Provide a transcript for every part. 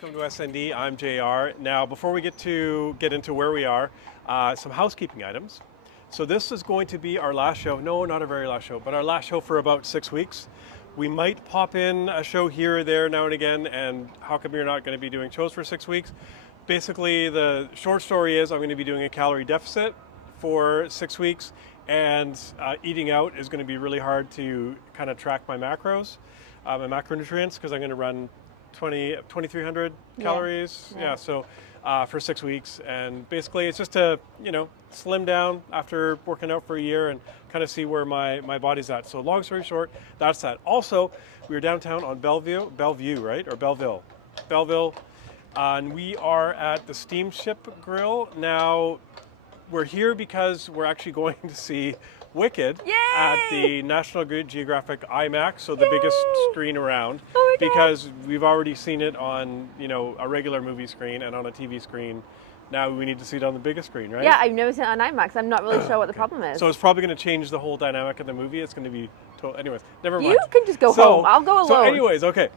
Welcome to SND. I'm JR. Now, before we get into where we are, some housekeeping items. So this is going to be our last show. No, not our very last show, but our last show for about 6 weeks. We might pop in a show here or there now and again. And how come you're not going to be doing shows for 6 weeks? Basically, the short story is I'm going to be doing a calorie deficit for 6 weeks, and eating out is going to be really hard to kind of track my macros, my macronutrients, because I'm going to run 2,300 calories. Yeah, so for 6 weeks, and basically it's just to slim down after working out for a year and kind of see where my body's at. So long story short, that's that. Also, we were downtown on Bellevue, right, or Belleville, and we are at the Steamship Grill. Now, we're here because we're actually going to see Wicked at the National Geographic IMAX, so the biggest screen around, because we've already seen it on a regular movie screen and on a TV screen. Now we need to see it on the biggest screen, right? Yeah, I've never seen it on IMAX. I'm not really sure what the problem is. So it's probably going to change the whole dynamic of the movie. It's going to be anyways, never mind. You can just go home. I'll go alone. So anyways, okay,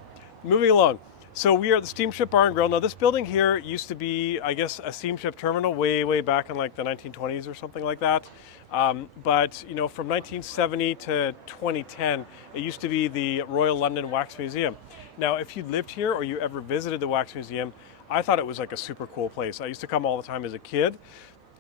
moving along. So we are at the Steamship Bar and Grill. Now this building here used to be, I guess, a steamship terminal way back in like the 1920s or something like that. But from 1970 to 2010, it used to be the Royal London Wax Museum. Now, if you lived here or you ever visited the Wax Museum, I thought it was like a super cool place. I used to come all the time as a kid.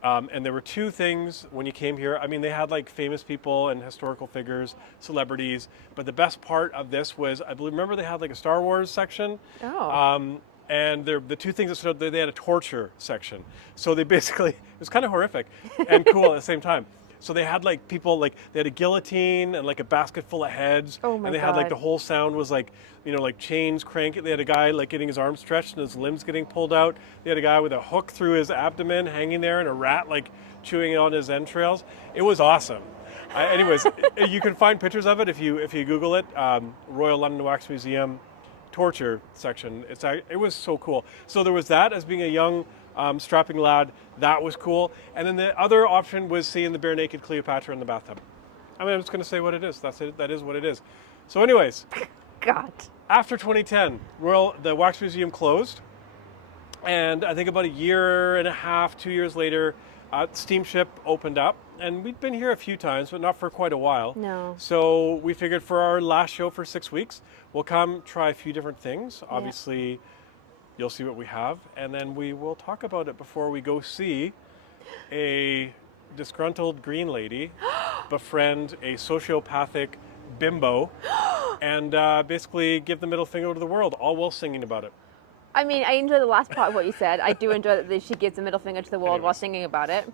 And there were two things when you came here. I mean, they had like famous people and historical figures, celebrities. But the best part of this was, I remember they had like a Star Wars section. Oh. And the two things that stood out, they had a torture section. So they basically, it was kind of horrific and cool at the same time. So they had like people, like they had a guillotine and like a basket full of heads. Oh my And they God. had like the whole sound was like, like chains cranking. They had a guy like getting his arms stretched and his limbs getting pulled out. They had a guy with a hook through his abdomen hanging there and a rat like chewing on his entrails. It was awesome. Anyways, you can find pictures of it if you Google it. Royal London Wax Museum torture section. It was so cool. So there was that as being a young strapping lad. That was cool. And then the other option was seeing the bare naked Cleopatra in the bathtub. I mean, I'm just going to say what it is. That's it. That is what it is. So anyways, God. after 2010, the Wax Museum closed. And I think about a year and a half, 2 years later, Steamship opened up. And we'd been here a few times, but not for quite a while. No. So we figured for our last show for 6 weeks, we'll come try a few different things. Obviously, you'll see what we have, and then we will talk about it before we go see a disgruntled green lady befriend a sociopathic bimbo and basically give the middle finger to the world, all while singing about it. I mean, I enjoy the last part of what you said. I do enjoy that she gives a middle finger to the world while singing about it.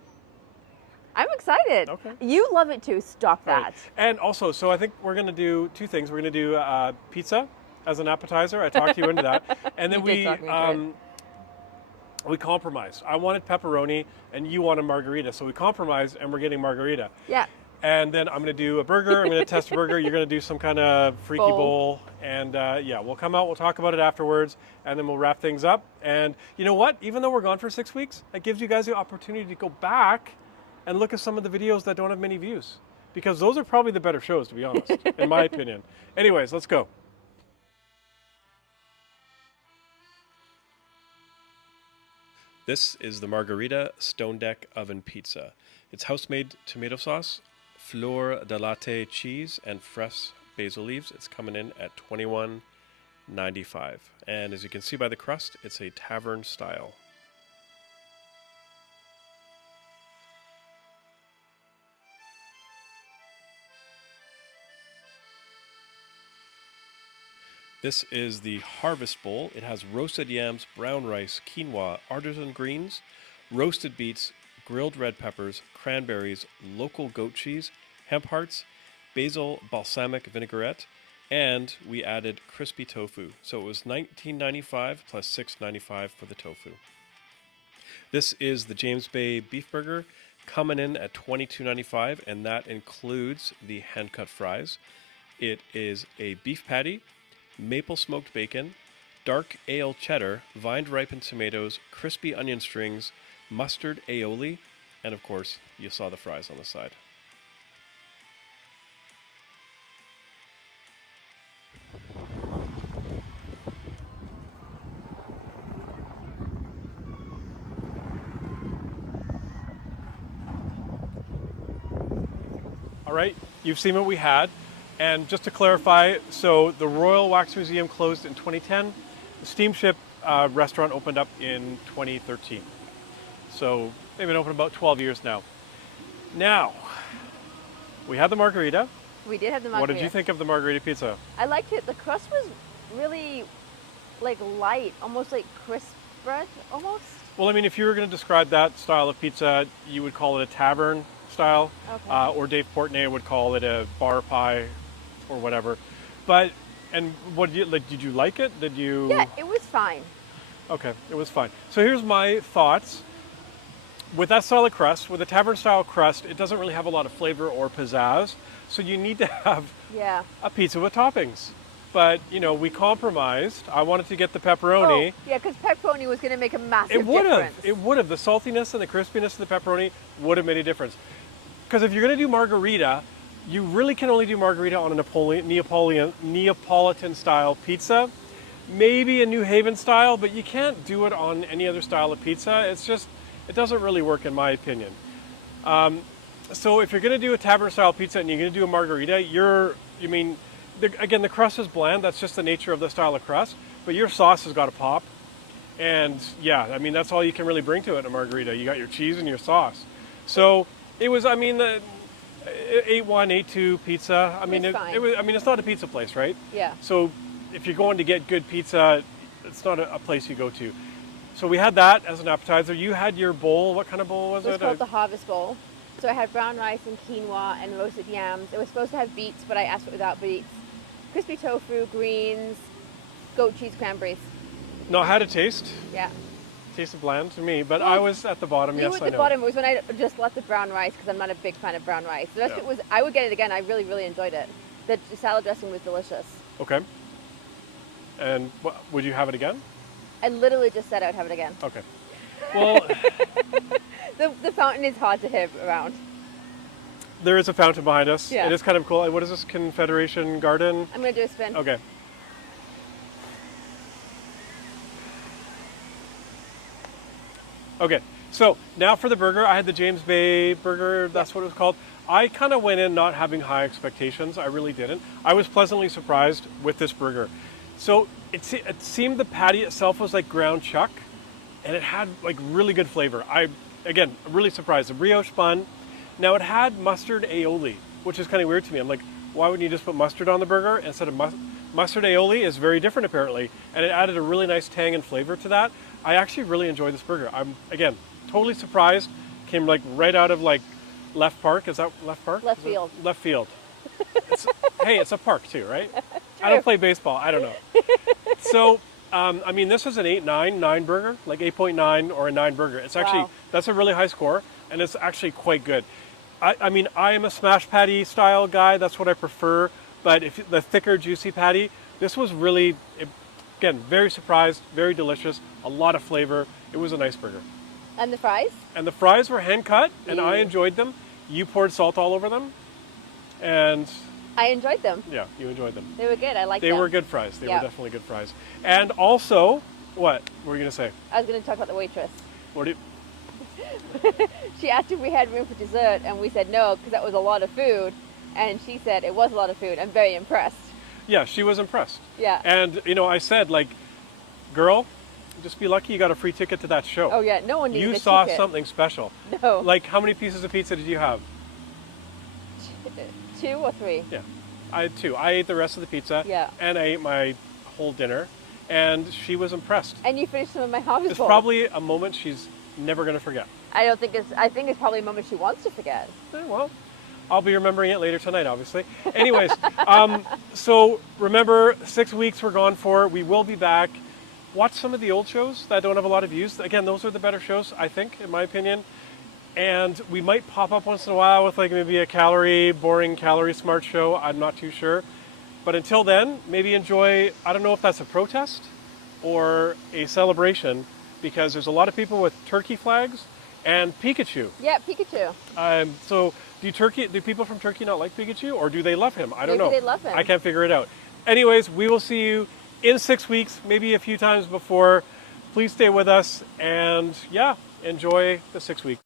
I'm excited. Okay. You love it too. Stop that. Right. And also, so I think we're going to do two things. We're going to do pizza as an appetizer. I talked you into that. And then we compromised. I wanted pepperoni and you wanted margarita. So we compromised and we're getting margarita. Yeah. And then I'm going to do a burger. I'm going to test a burger. You're going to do some kind of freaky bowl. And we'll come out. We'll talk about it afterwards. And then we'll wrap things up. And you know what? Even though we're gone for 6 weeks, it gives you guys the opportunity to go back and look at some of the videos that don't have many views. Because those are probably the better shows, to be honest, in my opinion. Anyways, let's go. This is the Margarita Stone Deck Oven Pizza. It's house-made tomato sauce, fleur de latte cheese, and fresh basil leaves. It's coming in at $21.95. And as you can see by the crust, it's a tavern style. This is the Harvest Bowl. It has roasted yams, brown rice, quinoa, artisan greens, roasted beets, grilled red peppers, cranberries, local goat cheese, hemp hearts, basil balsamic vinaigrette, and we added crispy tofu. So it was $19.95 plus $6.95 for the tofu. This is the James Bay beef burger, coming in at $22.95, and that includes the hand-cut fries. It is a beef patty, maple smoked bacon, dark ale cheddar, vined ripened tomatoes, crispy onion strings, mustard aioli, and of course, you saw the fries on the side. All right, you've seen what we had. And just to clarify, so the Royal Wax Museum closed in 2010. The Steamship restaurant opened up in 2013. So they've been open about 12 years now. Now, we had the margarita. We did have the margarita. What did you think of the margarita pizza? I liked it. The crust was really like light, almost like crisp bread, almost. Well, I mean, if you were going to describe that style of pizza, you would call it a tavern style, Okay. or Dave Portnoy would call it a bar pie, or whatever. But and what did you like? Did you like it? Did you? Yeah, it was fine. Okay, it was fine. So here's my thoughts. With that style of crust, with a tavern style crust, it doesn't really have a lot of flavor or pizzazz. So you need to have Yeah. a pizza with toppings. But, you know, we compromised. I wanted to get the pepperoni. Oh, yeah, because pepperoni was going to make a massive It would have. difference. It would have. The saltiness and the crispiness of the pepperoni would have made a difference. Because if you're going to do margarita, you really can only do margarita on a Neapolitan style pizza. Maybe a New Haven style, but you can't do it on any other style of pizza. It's just, it doesn't really work in my opinion. So if you're going to do a tavern style pizza and you're going to do a margarita, again, the crust is bland. That's just the nature of the style of crust. But your sauce has got to pop. And yeah, I mean, that's all you can really bring to it in a margarita. You got your cheese and your sauce. So it was, I mean, the 8-1, 8-2 pizza. I mean, fine. it's not a pizza place, right? Yeah. So if you're going to get good pizza, it's not a place you go to. So we had that as an appetizer. You had your bowl. What kind of bowl was It was it? called the Harvest Bowl. So I had brown rice and quinoa and roasted yams. It was supposed to have beets, but I asked for it without beets. Crispy tofu, greens, goat cheese, cranberries. No, I had a taste. Yeah. Tasted bland to me, but I was at the bottom. You Yes, were at I the know. bottom. It was when I just left the brown rice because I'm not a big fan of brown rice. The rest of it was, I would get it again. I really, really enjoyed it. The salad dressing was delicious. Okay. And would you have it again? I literally just said I would have it again. Okay. Well, The fountain is hard to have around. there is a fountain behind us. Yeah. It is kind of cool. What is this, Confederation Garden? I'm going to do a spin. Okay. Okay, so now for the burger. I had the James Bay burger, that's what it was called. I kind of went in not having high expectations. I really didn't. I was pleasantly surprised with this burger. So it seemed the patty itself was like ground chuck, and it had like really good flavor. Again, really surprised. The brioche bun. Now it had mustard aioli, which is kind of weird to me. I'm like, why wouldn't you just put mustard on the burger instead of mustard aioli is very different apparently, and it added a really nice tang and flavor to that. I actually really enjoyed this burger. I'm, again, totally surprised. Came like right out of like Left Park. Is that Left Park? Left field. Left field. Hey, it's a park too, right? I don't play baseball. I don't know. So, I mean, this is an 8.9 burger, like 8.9 or a 9 burger. It's actually, Wow. that's a really high score, and it's actually quite good. I mean, I am a smash patty style guy. That's what I prefer. But if the thicker, juicy patty, this was really, again, very surprised, very delicious, a lot of flavor. It was a nice burger. And the fries? And the fries were hand cut, and I Ooh. enjoyed them. You poured salt all over them, and I enjoyed them. yeah, you enjoyed them. They were good. I liked them. They were good fries. They Yeah. were definitely good fries. And also, what were you going to say? I was going to talk about the waitress. What do you, She asked if we had room for dessert, and we said no because that was a lot of food. And she said it was a lot of food. I'm very impressed. yeah, she was impressed. Yeah. And, you know, I said, like, girl, just be lucky you got a free ticket to that show. Oh yeah, no one needed You a saw ticket. something special. No. Like, how many pieces of pizza did you have? 2 or 3. Yeah, I had 2. I ate the rest of the pizza. Yeah. And I ate my whole dinner. And she was impressed. And you finished some of my harvest It's bowls. probably a moment she's never going to forget. I think it's probably a moment she wants to forget. Well, I'll be remembering it later tonight, obviously. Anyways, so remember, 6 weeks we're gone for. We will be back. Watch some of the old shows that don't have a lot of views. Again, those are the better shows, I think, in my opinion. And we might pop up once in a while with like maybe a boring calorie smart show. I'm not too sure. But until then, maybe enjoy, I don't know if that's a protest or a celebration, because there's a lot of people with turkey flags and Pikachu. Yeah, Pikachu. So do people from Turkey not like Pikachu, or do they love him? I don't know. Maybe they love him. I can't figure it out. Anyways, we will see you in 6 weeks, maybe a few times before. Please stay with us, and yeah, enjoy the 6 weeks.